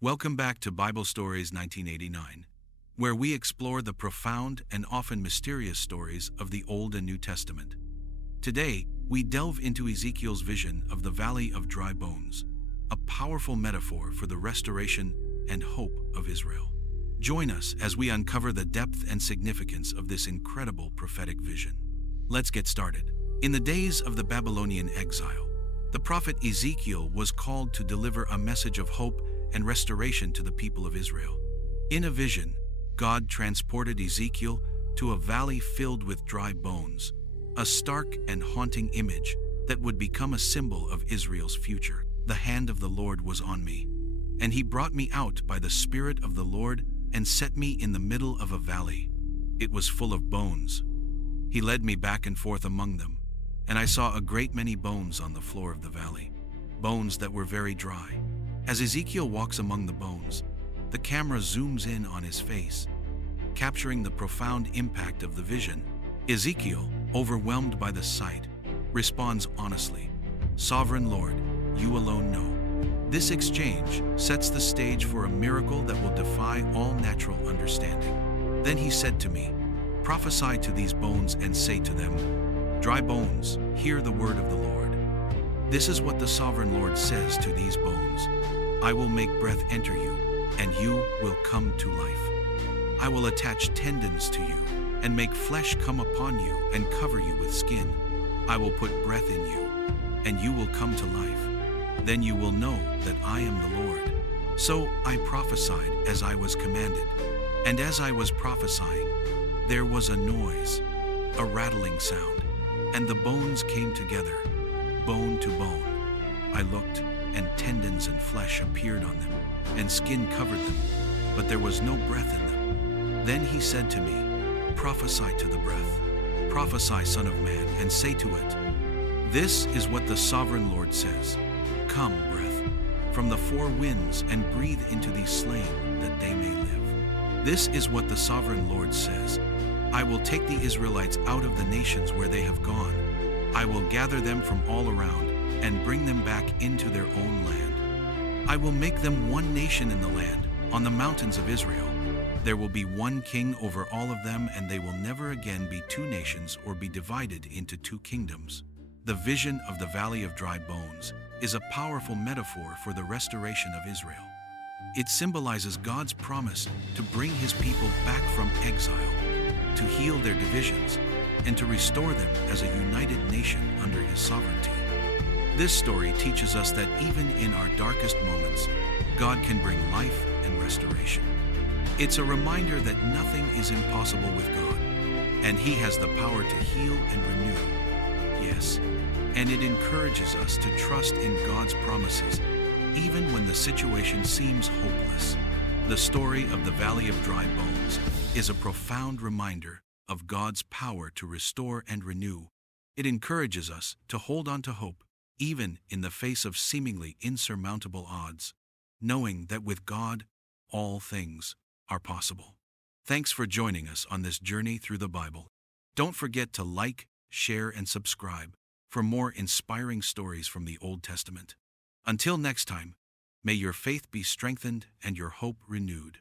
Welcome back to Bible Stories 1989, where we explore the profound and often mysterious stories of the Old and New Testament. Today, we delve into Ezekiel's vision of the Valley of Dry Bones, a powerful metaphor for the restoration and hope of Israel. Join us as we uncover the depth and significance of this incredible prophetic vision. Let's get started. In the days of the Babylonian exile, the prophet Ezekiel was called to deliver a message of hope and restoration to the people of Israel. In a vision, God transported Ezekiel to a valley filled with dry bones, a stark and haunting image that would become a symbol of Israel's future. The hand of the Lord was on me, and he brought me out by the Spirit of the Lord and set me in the middle of a valley. It was full of bones. He led me back and forth among them, and I saw a great many bones on the floor of the valley, bones that were very dry. As Ezekiel walks among the bones, the camera zooms in on his face, capturing the profound impact of the vision. Ezekiel, overwhelmed by the sight, responds honestly, "Sovereign Lord, you alone know." This exchange sets the stage for a miracle that will defy all natural understanding. Then he said to me, "Prophesy to these bones and say to them, 'Dry bones, hear the word of the Lord.' This is what the Sovereign Lord says to these bones. I will make breath enter you, and you will come to life. I will attach tendons to you, and make flesh come upon you and cover you with skin. I will put breath in you, and you will come to life. Then you will know that I am the Lord." So I prophesied as I was commanded, and as I was prophesying, there was a noise, a rattling sound, and the bones came together, bone to bone. I looked, and tendons and flesh appeared on them, and skin covered them, but there was no breath in them. Then he said to me, "Prophesy to the breath. Prophesy, Son of Man, and say to it, 'This is what the Sovereign Lord says. Come, breath, from the four winds and breathe into these slain, that they may live.' This is what the Sovereign Lord says. I will take the Israelites out of the nations where they have gone. I will gather them from all around and bring them back into their own land. I will make them one nation in the land, on the mountains of Israel. There will be one king over all of them, and they will never again be two nations or be divided into two kingdoms." The vision of the Valley of Dry Bones is a powerful metaphor for the restoration of Israel. It symbolizes God's promise to bring his people back from exile, to heal their divisions, and to restore them as a united nation under his sovereignty. This story teaches us that even in our darkest moments, God can bring life and restoration. It's a reminder that nothing is impossible with God, and he has the power to heal and renew. Yes, and it encourages us to trust in God's promises, even when the situation seems hopeless. The story of the Valley of Dry Bones is a profound reminder of God's power to restore and renew. It encourages us to hold on to hope, even in the face of seemingly insurmountable odds, knowing that with God, all things are possible. Thanks for joining us on this journey through the Bible. Don't forget to like, share, and subscribe for more inspiring stories from the Old Testament. Until next time, may your faith be strengthened and your hope renewed.